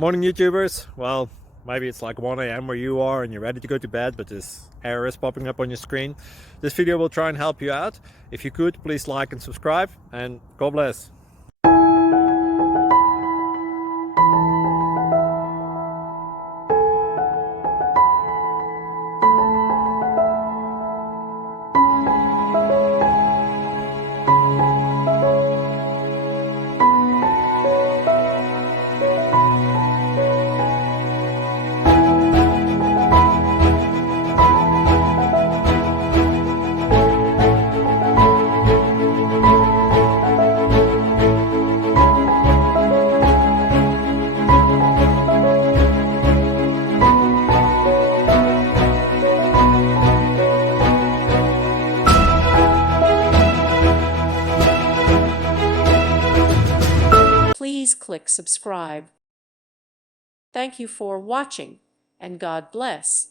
Morning YouTubers. Well, maybe it's like 1 a.m. where you are and you're ready to go to bed, but this error is popping up on your screen. This video will try and help you out. If you could, please like and subscribe, and God bless. Please click subscribe. Thank you for watching, and God bless.